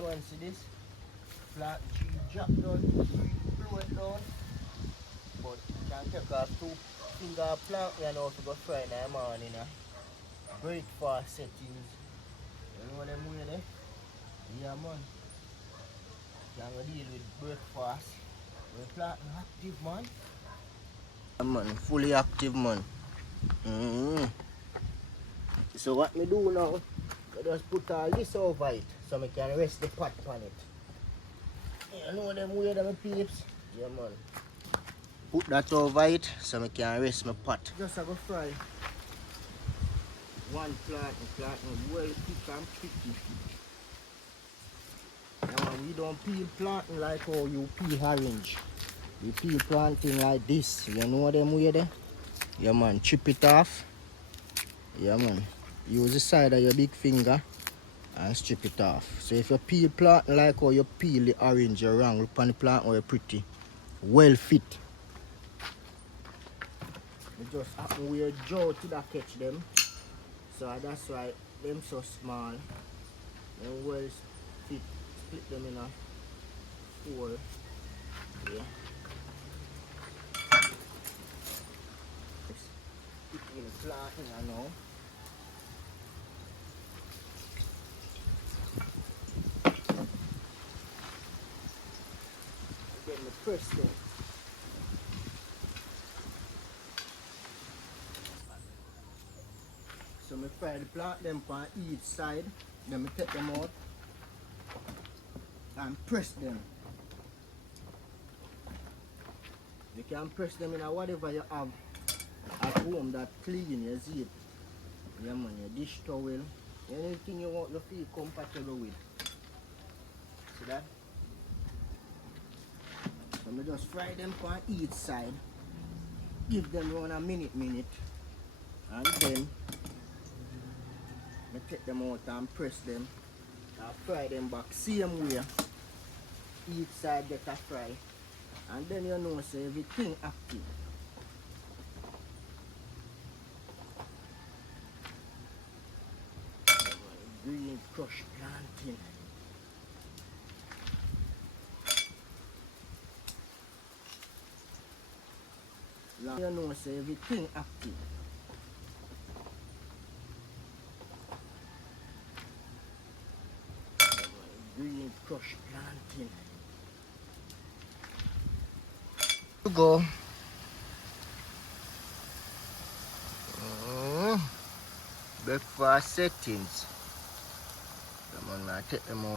Yeah man, see this? Flat tree drop down, tree float down. But can take off 2 finger plant you know to go fry in the morning. Breakfast settings. You know them way there? Yeah man. Can go deal with breakfast. We planting active man. Yeah man, fully active man. So what me do now, I just put all this over it so I can rest the pot on it. You know them way them peeps? Yeah man. Put that over it so I can rest my pot. Just I go fry. One plantain well thick and pretty. Now we don't peel plantain like how you peel orange. We peel plantain like this. You know them way there? Yeah man, chip it off. Yeah man. Use the side of your big finger and strip it off. So if you peel plantain like how you peel the orange, you're wrong. Look on the plantain where pretty. Well fit. It just happen where Joe to that catch them. So that's why them so small. And well fit. Split them in a 4. Yeah. Put in the plantain now. Then the press them. So I fry the plant them on each side, then I take them out and press them. You can press them in whatever you have at home that clean, you see it. Yeah man, your dish towel, anything you want to feel compatible with. See that? So I just fry them on each side, give them around a minute, and then I take them out and press them and fry them back same way. Each side get a fry. And then you know so everything active. Green crushed plantain. You know so everything active. Green crushed plantain. To go. Breakfast settings. Come on, I take them out.